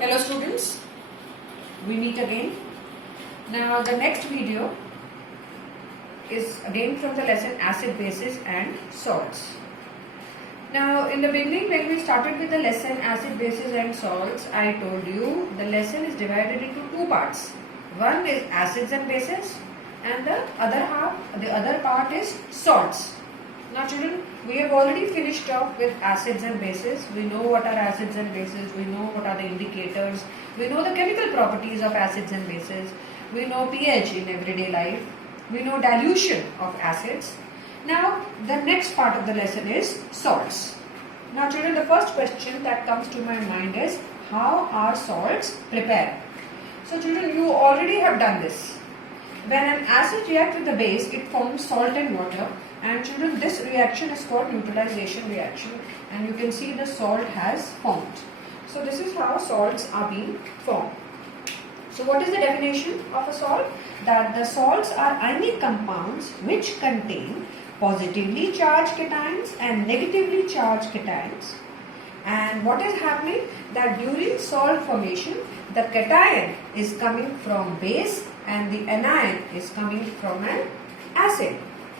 Hello students, we meet again. Now the next video is again from the lesson acid, bases and salts. Now in the beginning when we started with the lesson acid, bases and salts, I told you the lesson is divided into two parts. One is acids and bases and the other part is salts. Now children, we have already finished off with acids and bases. We know what are acids and bases, we know what are the indicators, we know the chemical properties of acids and bases, we know pH in everyday life, we know dilution of acids. Now the next part of the lesson is salts. Now children, the first question that comes to my mind is how are salts prepared? So children, you already have done this. When an acid reacts with the base, it forms salt and water. And children, this reaction is called neutralization reaction, and you can see the salt has formed. So this is how salts are being formed. So what is the definition of a salt? That the salts are ionic compounds which contain positively charged cations and negatively charged cations. And what is happening? That during salt formation, the cation is coming from base and the anion is coming from an acid.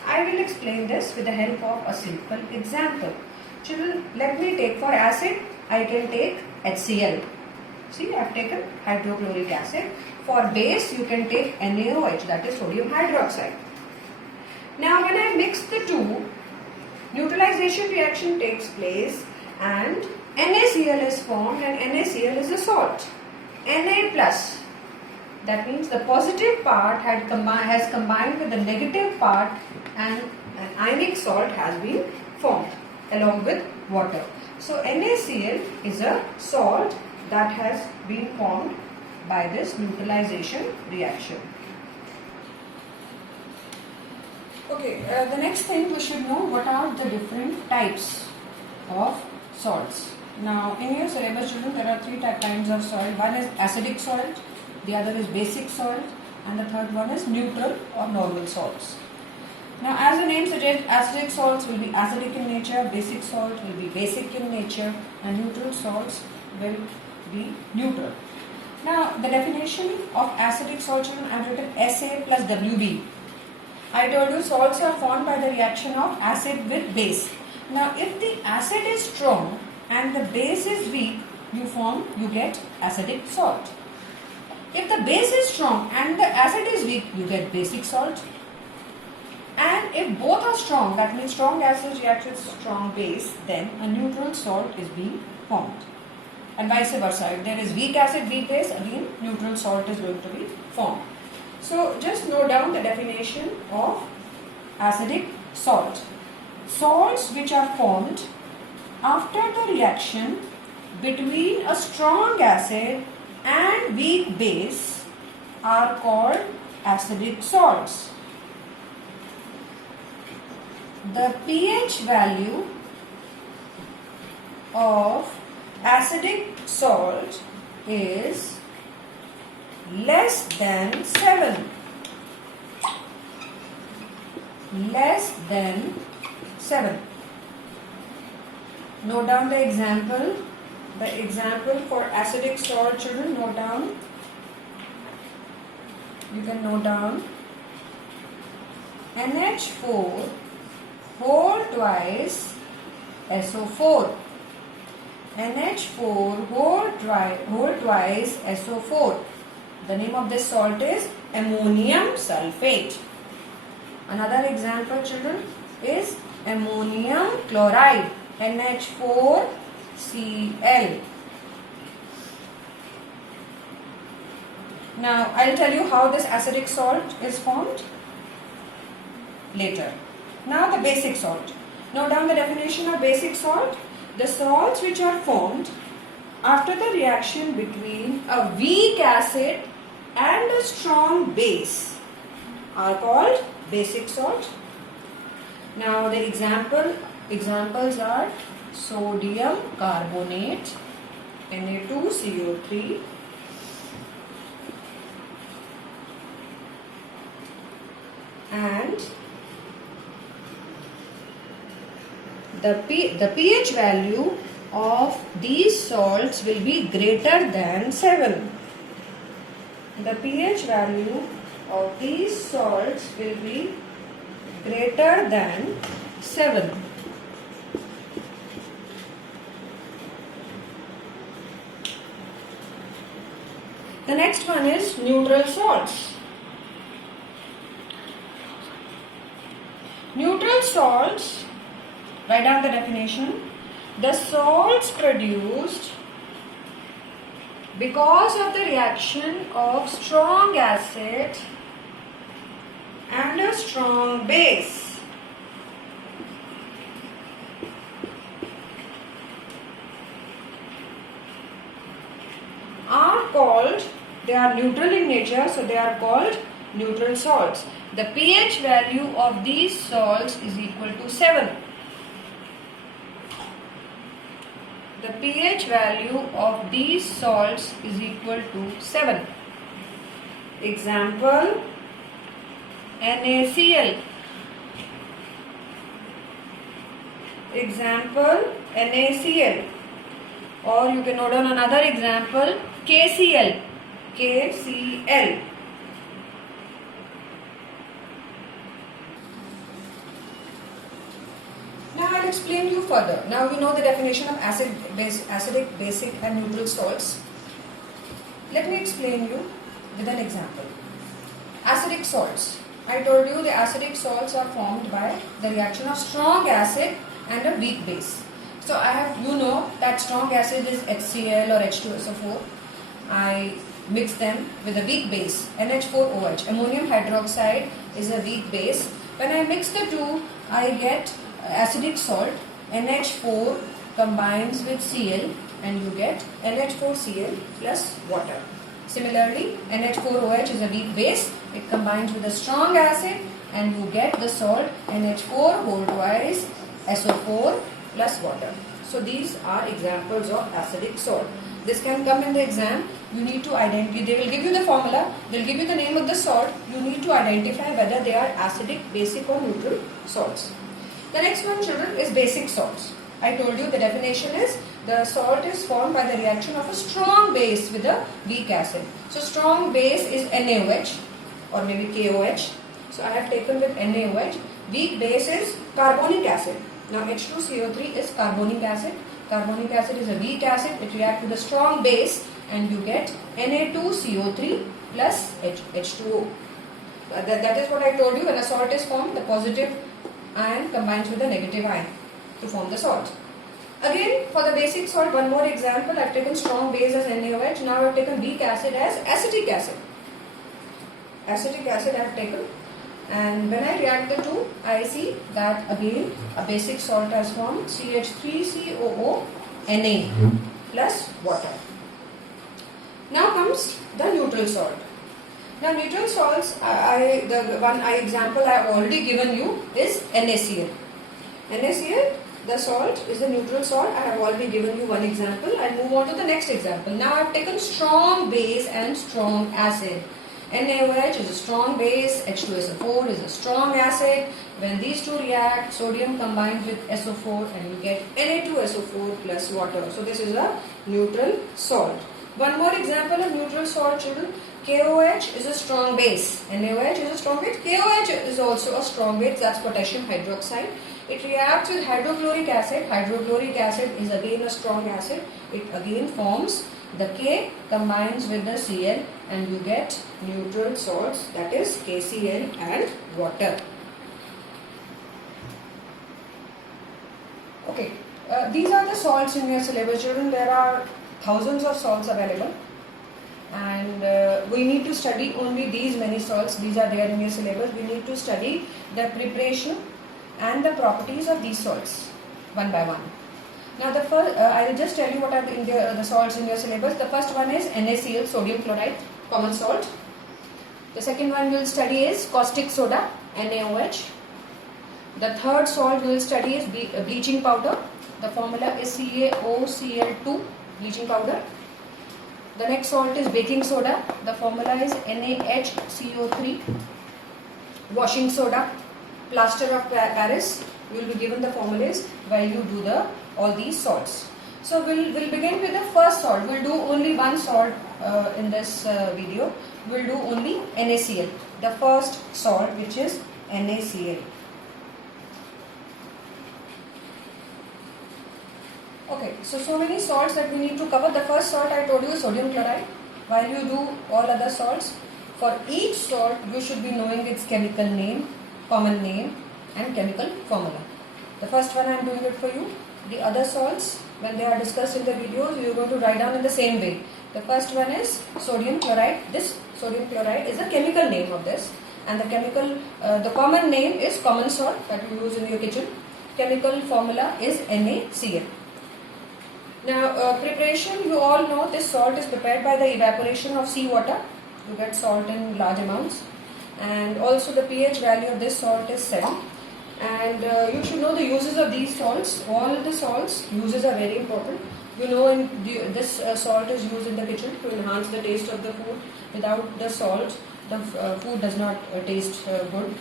I will explain this with the help of a simple example. Children, let me take for acid, I can take HCl. See, I have taken hydrochloric acid. For base, you can take NaOH, that is sodium hydroxide. Now, when I mix the two, neutralization reaction takes place and NaCl is formed, and NaCl is a salt. Na plus. That means the positive part has combined with the negative part and an ionic salt has been formed along with water. So NaCl is a salt that has been formed by this neutralization reaction. Okay, the next thing we should know what are the different types of salts. Now in your syllabus children, there are three kinds of salt. One is acidic salt, the other is basic salt, and the third one is neutral or normal salts. Now as the name suggests, acidic salts will be acidic in nature, basic salt will be basic in nature, and neutral salts will be neutral. Now the definition of acidic salt, I have written SA plus WB. I told you salts are formed by the reaction of acid with base. Now if the acid is strong and the base is weak, you get acidic salt. If the base is strong and the acid is weak, you get basic salt. And if both are strong, that means strong acid reacts with strong base, then a neutral salt is being formed. And vice versa. If there is weak acid, weak base, again neutral salt is going to be formed. So just note down the definition of acidic salt. Salts which are formed after the reaction between a strong acid and weak base are called acidic salts. The pH value of acidic salt is less than 7. Less than 7. Note down the example. The example for acidic salt, children, note down. You can note down NH4 whole twice SO4. NH4 whole twice SO4. The name of this salt is ammonium sulfate. Another example, children, is ammonium chloride, NH4 Cl. Now I will tell you how this acidic salt is formed later. Now the basic salt. Note down the definition of basic salt. The salts which are formed after the reaction between a weak acid and a strong base are called basic salt. Now the examples are sodium carbonate, Na2CO3, and the pH value of these salts will be greater than 7. The pH value of these salts will be greater than 7. The next one is neutral salts. Neutral salts, write down the definition. The salts produced because of the reaction of strong acid and a strong base. Are called, they are neutral in nature, so they are called neutral salts. The pH value of these salts is equal to 7. The pH value of these salts is equal to 7. Example, NaCl. Example, NaCl. Or you can note down another example, KCl. KCl. Now I'll explain you further. Now we know the definition of acidic, basic and neutral salts. Let me explain you with an example. Acidic salts. I told you the acidic salts are formed by the reaction of strong acid and a weak base. So you know that strong acid is HCl or H2SO4. I mix them with a weak base, NH4OH. Ammonium hydroxide is a weak base. When I mix the two, I get acidic salt. NH4 combines with Cl and you get NH4Cl plus water. Similarly, NH4OH is a weak base. It combines with a strong acid and you get the salt NH4 whole twice SO4 plus water. So these are examples of acidic salt. This can come in the exam. You need to identify, they will give you the formula, they will give you the name of the salt. You need to identify whether they are acidic, basic or neutral salts. The next one, children, is basic salts. I told you the definition is the salt is formed by the reaction of a strong base with a weak acid. So strong base is NaOH or maybe KOH. So I have taken with NaOH. Weak base is carbonic acid. Now H2CO3 is carbonic acid. Carbonic acid is a weak acid. It reacts with a strong base and you get Na2CO3 plus H2O. That is what I told you. When a salt is formed, the positive ion combines with the negative ion to form the salt. Again, for the basic salt, one more example. I have taken strong base as NaOH. Now I have taken weak acid as acetic acid. Acetic acid I have taken. And when I react the two, I see that again a basic salt has formed, CH3COO Na plus water. Now comes the neutral salt. Now neutral salts, the one example I have already given you is NaCl. NaCl, the salt is a neutral salt. I have already given you one example. I move on to the next example. Now I have taken strong base and strong acid. NaOH is a strong base, H2SO4 is a strong acid. When these two react, sodium combines with SO4 and you get Na2SO4 plus water. So this is a neutral salt. One more example of neutral salt, children. KOH is a strong base. NaOH is a strong base. KOH is also a strong base. That's potassium hydroxide. It reacts with hydrochloric acid. Hydrochloric acid is again a strong acid. It again forms the K combines with the Cl and you get neutral salts, that is KCl and water. Okay, these are the salts in your syllabus, children. There are thousands of salts available and we need to study only these many salts. These are there in your syllabus. We need to study the preparation and the properties of these salts one by one. Now the first, I will just tell you what are the salts in your syllabus. The first one is NaCl, sodium chloride, common salt. The second one we will study is caustic soda, NaOH. The third salt we will study is bleaching powder. The formula is CaOCl2, bleaching powder. The next salt is baking soda. The formula is NaHCO3. Washing soda, plaster of Paris. You will be given the formulas while you do all these salts. So we'll begin with the first salt. We'll do only one salt in this video. We'll do only NaCl, the first salt, which is NaCl. Okay, so many salts that we need to cover. The first salt I told you is sodium chloride. While you do all other salts, for each salt you should be knowing its chemical name, common name and chemical formula. The first one I am doing it for you. The other salts, when they are discussed in the videos, you are going to write down in the same way. The first one is sodium chloride. This sodium chloride is the chemical name of this, and the common name is common salt that you use in your kitchen. Chemical formula is NaCl. Now preparation, you all know this salt is prepared by the evaporation of seawater. You get salt in large amounts, and also the pH value of this salt is 7. And you should know the uses of these salts. All the salts uses are very important. You know, this salt is used in the kitchen to enhance the taste of the food. Without the salt, the food does not taste good.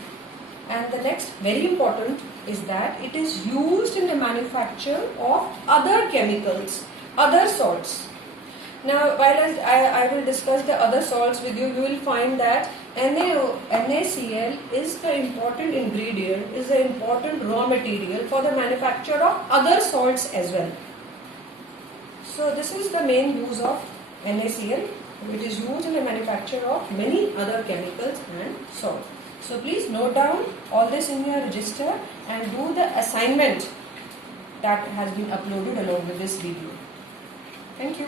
And the next, very important, is that it is used in the manufacture of other chemicals, other salts. Now, while I will discuss the other salts with you, you will find that NaCl is the important ingredient, is the important raw material for the manufacture of other salts as well. So this is the main use of NaCl. It is used in the manufacture of many other chemicals and salt. So please note down all this in your register and do the assignment that has been uploaded along with this video. Thank you.